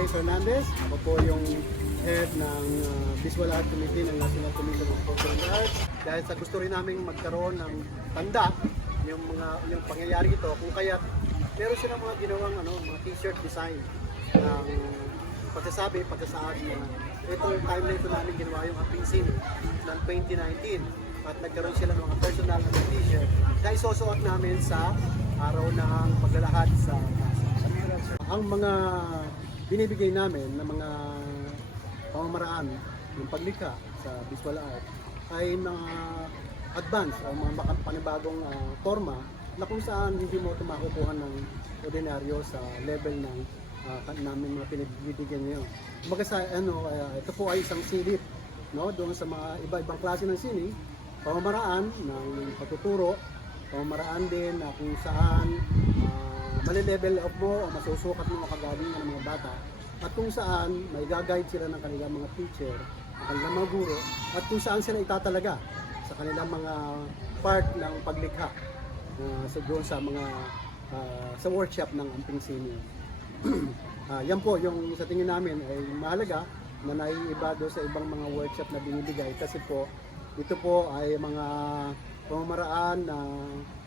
Jay Fernandez. Ako po yung head ng Visual Art Committee ng National Commission on Cultural Arts. Dahil sa gusto rin namin magkaroon ng tanda yung pangyayari ito, kung kaya meron silang mga ginawang mga t-shirt design ng pagkasabi na itong time na ito namin ginawa yung Amping Scene ng 2019 at nagkaroon sila ng mga personal na t-shirt na isusuot namin sa araw ng paglalahad sa ang mga binibigay namin na mga pamamaraan ng paglikha sa visual art ay mga advance o mga panibagong forma na kung saan hindi mo ito makukuha ng ordinaryo sa level ng namin mga pinagbibigyan ngayon. Ito po ay isang silip doon sa mga iba-ibang klase ng sining, pamamaraan ng pagtuturo, pamamaraan din na kung saan mali-level up mo o masusukat mo ang kagalingan ng mga bata at kung saan may guide sila ng kanilang mga teacher, ng kanilang mga guro at kung saan sila itatalaga sa kanilang mga part ng paglikha doon sa mga sa workshop ng Amping Scene. Yan po yung sa tingin namin ay mahalaga na naiiba doon sa ibang mga workshop na binibigay kasi po ito po ay mga pamamaraan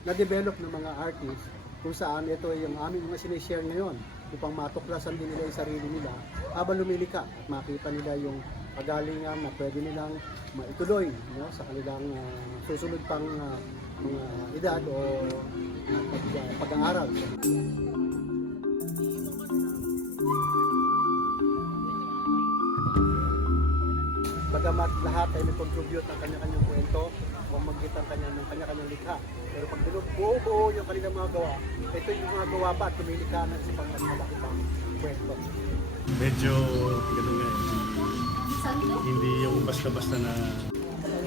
na develop ng mga artists kung saan ito ay yung aming mga sinishare ngayon upang matuklasan din nila yung sarili nila habang lumilika at makita nila yung kagalingan na pwede nilang maituloy sa kanilang susunod pang mga edad o pag-aaral. Bagamat lahat ay nag-contribute ng kanya-kanyang kwento o mag-git ng kanya-kanyang likha. Pero pag buo-buo yung kanilang mga gawa, ito yung mga gawa pa at tumilikha ng isang mas malaki pang kwento. Medyo ganun nga hindi yung basta-basta na...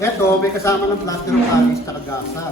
Ito, may kasama ng plaster of Paris at gasa.